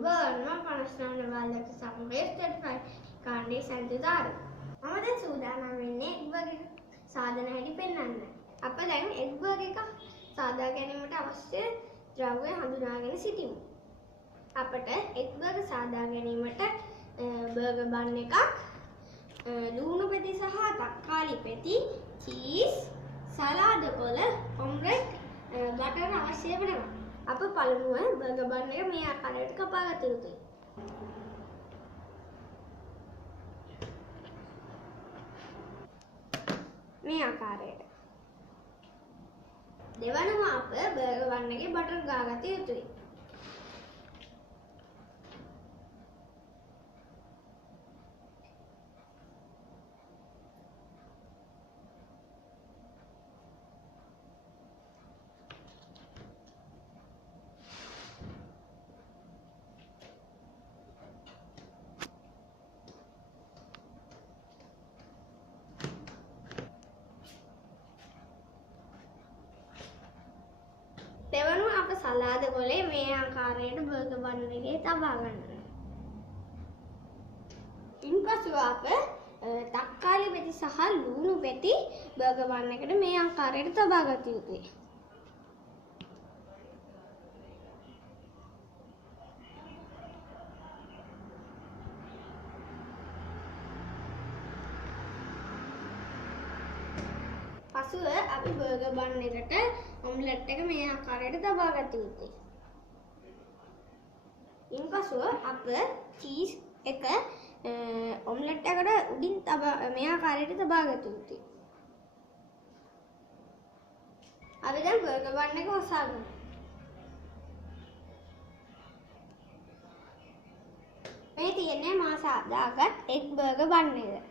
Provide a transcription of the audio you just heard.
Buongiorno, conosciamo valle che siamo queste කාණ්ඩයේ සැලසුදාරු. මම දැන් සූදානම් වෙන්නේ එග් බර්ගර් සාදන හැටි පෙන්වන්න. අප දැන් එග් බර්ගර් එක සාදා ගැනීමට අවශ්‍ය ද්‍රව්‍ය හඳුනාගෙන සිටිමු. අපට එග් බර්ගර් සාදා ගැනීමට බර්ගර් බන් එකක්, ලුණු පෙති සහ තක්කාලි පෙති, චීස්, සලාද කොළ, ඔම්ලට්, බටර් අවශ්‍ය වෙනවා. අප පළමුව බර්ගර් බන් එක මේ ආකාරයට කපා ගත යුතුයි. මේ ආකාරයට. දෙවනුව අප බර්ගර් බන් එකේ බටර් ගාගත යුතුයි. දෙවනුව අප සලාද කොලේ මේ ආකාරයට බර්ගර් බන් එකේ තබා ගන්නවා. ඉන්පසු අප තක්කාලි පෙති සහ ලුණු පෙති බර්ගර් බන් එකට මේ ආකාරයට තබා ගත යුතුයි. පසුව අපි බර්ගර් බන් එකට ඔම්ලට් එක මේ ආකාරයට තබා ගත යුතුයි. ඉන්පසුව අප චීස් එක ඔම්ලට් එකට උඩින් මේ ආකාරයට තබා ගත යුතුයි. අපි දැන් බර්ගර් බන් එක වසාගමු. මේ තියෙන්නේ මා සාදාගත් එග් බර්ගර් බන් එක.